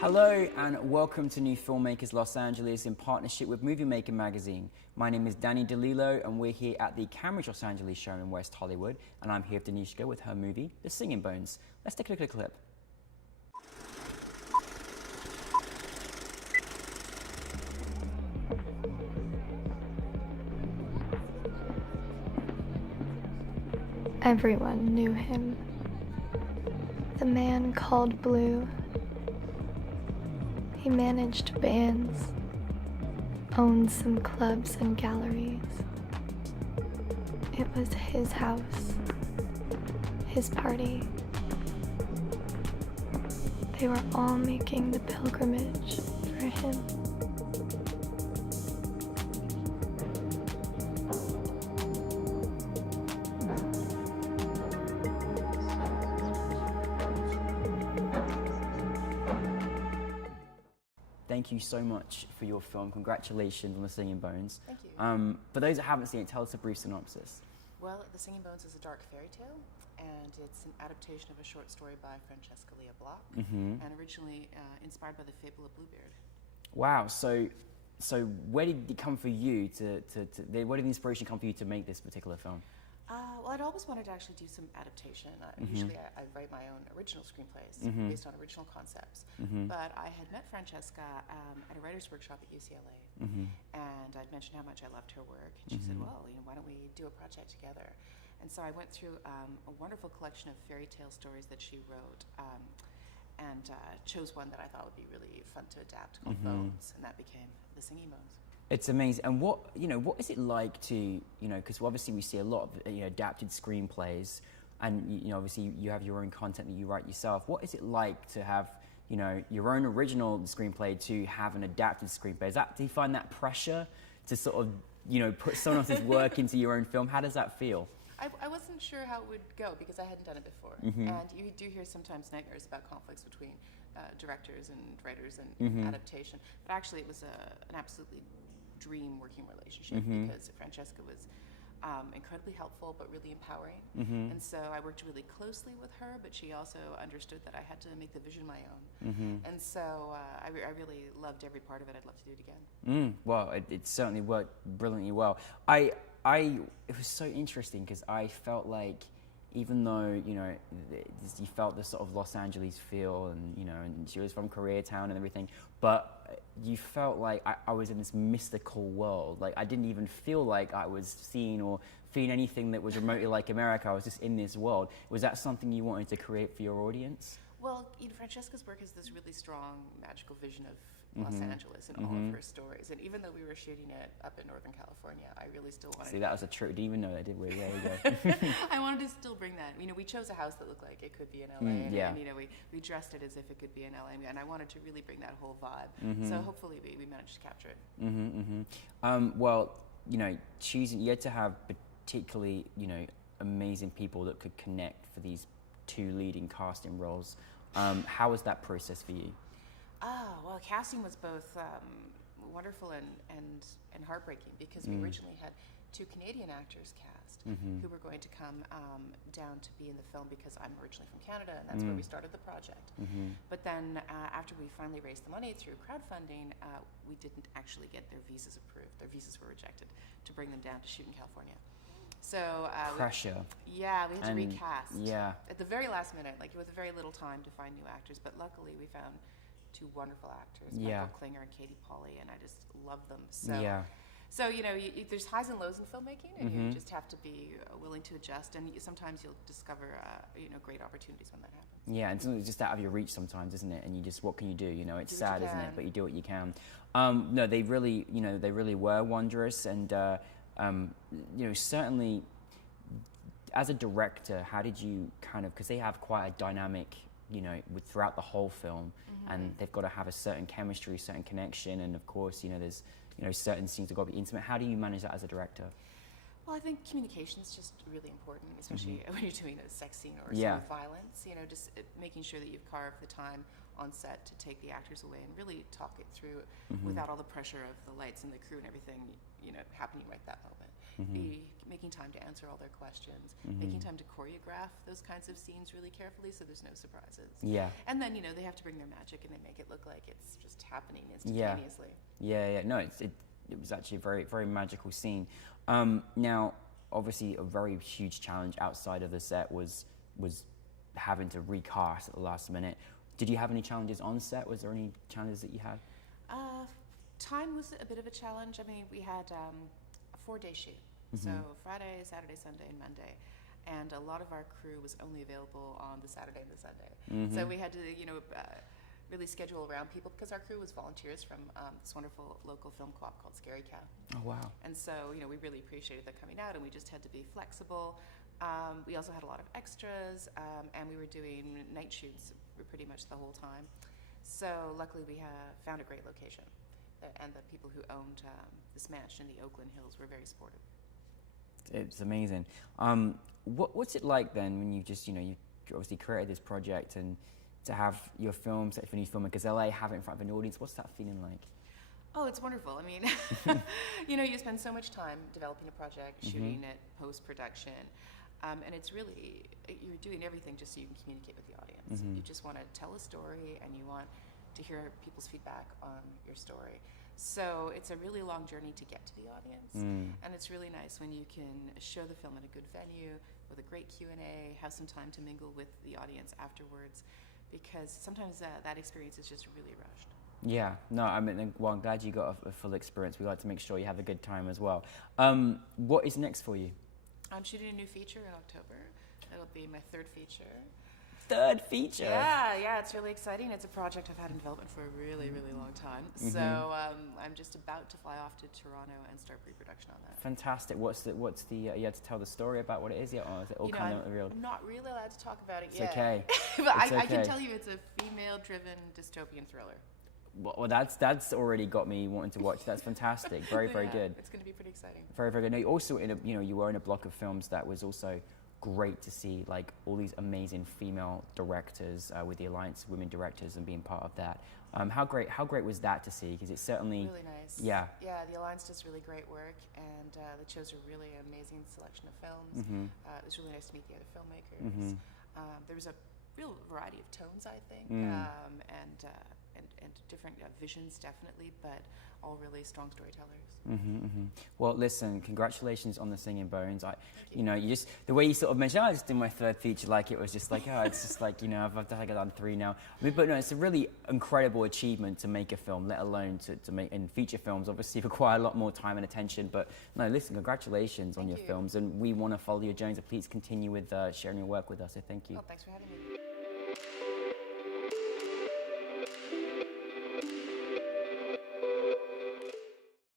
Hello and welcome to New Filmmakers Los Angeles in partnership with Movie Maker magazine. My name is Danny DeLillo and we're here at the Cambridge Los Angeles show in West Hollywood, and I'm here with Danishka with her movie, The Singing Bones. Let's take a look at a clip. Everyone knew him. The man called Blue. He managed bands, owned some clubs and galleries. It was his house, his party. They were all making the pilgrimage for him. Thank you so much for your film. Congratulations on The Singing Bones. Thank you. For those that haven't seen it, tell us a brief synopsis. Well, The Singing Bones is a dark fairy tale, and it's an adaptation of a short story by Francesca Lia Block, and originally inspired by the fable of Bluebeard. Wow. So where did it come for you where did the inspiration come for you to make this particular film? Well, I'd always wanted to actually do some adaptation. Usually I write my own original screenplays based on original concepts. But I had met Francesca at a writer's workshop at UCLA, and I'd mentioned how much I loved her work. And she said, well, why don't we do a project together? And so I went through a wonderful collection of fairy tale stories that she wrote, and chose one that I thought would be really fun to adapt called Bones, and that became The Singing Bones. It's amazing. And what is it like to, because obviously we see a lot of adapted screenplays, and obviously you have your own content that you write yourself. What is it like to have, your own original screenplay to have an adapted screenplay? Do you find that pressure to sort of, put someone else's work into your own film? How does that feel? I wasn't sure how it would go because I hadn't done it before. And you do hear sometimes nightmares about conflicts between directors and writers and adaptation. But actually it was an absolutely dream working relationship because Francesca was incredibly helpful but really empowering. And so I worked really closely with her, but she also understood that I had to make the vision my own. And so I really loved every part of it. I'd love to do it again. Well, it certainly worked brilliantly well. It was so interesting because I felt like, even though you felt the sort of Los Angeles feel, and she was from Koreatown and everything, but you felt like I was in this mystical world. Like I didn't even feel like I was seeing or feeling anything that was remotely like America. I was just in this world. Was that something you wanted to create for your audience? Well, Francesca's work has this really strong magical vision of Los Angeles in all of her stories. And even though we were shooting it up in Northern California, I really still wanted to... See, that was a true... Didn't even know that, did we? There you go. I wanted to still bring that. We chose a house that looked like it could be in LA. And we dressed it as if it could be in LA. And I wanted to really bring that whole vibe. So hopefully we managed to capture it. Well, choosing... You had to have particularly, amazing people that could connect for these two leading casting roles. How was that process for you? Well, casting was both wonderful and heartbreaking because we originally had two Canadian actors cast who were going to come down to be in the film because I'm originally from Canada and that's where we started the project. But then after we finally raised the money through crowdfunding, we didn't actually get their visas approved. Their visas were rejected to bring them down to shoot in California. So pressure. we had to recast. Yeah. At the very last minute, like with very little time to find new actors. But luckily, we found two wonderful actors, Michael Klinger and Katie Pauley, and I just love them. So there's highs and lows in filmmaking, and you just have to be willing to adjust. And sometimes you'll discover great opportunities when that happens. Yeah, and it's just out of your reach sometimes, isn't it? And you just, what can you do? It's sad, isn't it? But you do what you can. No, they really were wondrous, and. Certainly, as a director, how did you because they have quite a dynamic, throughout the whole film, and they've got to have a certain chemistry, certain connection, and of course, there's, certain scenes that got to be intimate. How do you manage that as a director? Well, I think communication is just really important, especially when you're doing a sex scene or some violence. Just making sure that you've carved the time on set to take the actors away and really talk it through without all the pressure of the lights and the crew and everything, you know, happening right that moment. Be making time to answer all their questions, making time to choreograph those kinds of scenes really carefully so there's no surprises. Yeah. And then, you know, they have to bring their magic and they make it look like it's just happening instantaneously. Yeah. No, it was actually a very, very magical scene. Now, obviously, a very huge challenge outside of the set was having to recast at the last minute. Did you have any challenges on set? Was there any challenges that you had? Time was a bit of a challenge. I mean, we had a 4-day shoot. So Friday, Saturday, Sunday, and Monday. And a lot of our crew was only available on the Saturday and the Sunday. So we had to, you know, really schedule around people because our crew was volunteers from this wonderful local film co-op called Scary Cow. Oh, wow. And so, you know, we really appreciated them coming out and we just had to be flexible. We also had a lot of extras and we were doing night shoots pretty much the whole time. So luckily we found a great location. And the people who owned the Smash in the Oakland Hills were very supportive. It's amazing. What's it like then when you just, you know, you obviously created this project and to have your film set for NewFilmmakers LA, have it in front of an audience, what's that feeling like? Oh, it's wonderful. I mean, you know, you spend so much time developing a project, shooting it, post-production, and it's really, you're doing everything just so you can communicate with the audience. You just want to tell a story and you want to hear people's feedback on your story. So it's a really long journey to get to the audience, and it's really nice when you can show the film in a good venue with a great Q&A, have some time to mingle with the audience afterwards, because sometimes that experience is just really rushed. Yeah, no, I mean, well, I'm glad you got a full experience. We like to make sure you have a good time as well. What is next for you? I'm shooting a new feature in October. It'll be my third feature. Third feature? Yeah, it's really exciting. It's a project I've had in development for a really, really long time. So I'm just about to fly off to Toronto and start pre-production on that. Fantastic. What's the you had to tell the story about what it is yet, or is it all kind of revealed? I'm not really allowed to talk about it It's yet. okay. But It's I can okay. tell you it's a female-driven dystopian thriller. Well, that's already got me wanting to watch. That's fantastic. Very, very Yeah, good. It's going to be pretty exciting. Very, very good. Now, you also you were in a block of films that was also great to see, like all these amazing female directors with the Alliance of Women Directors and being part of that. How great was that to see? Because it's certainly Really nice. Yeah. Yeah, the Alliance does really great work, and they chose a really amazing selection of films. It was really nice to meet the other filmmakers. There was a real variety of tones, I think, and different visions, definitely, but all really strong storytellers. Well, listen, congratulations on the Singing Bones. You just the way you sort of mentioned, I just did my third feature, like it was just like, it's just like, I've done 3 now. I mean, but no, it's a really incredible achievement to make a film, let alone to make. And feature films obviously require a lot more time and attention. But no, listen, congratulations on your films, and we want to follow your journey. So please continue with sharing your work with us. So thank you. Oh, thanks for having me.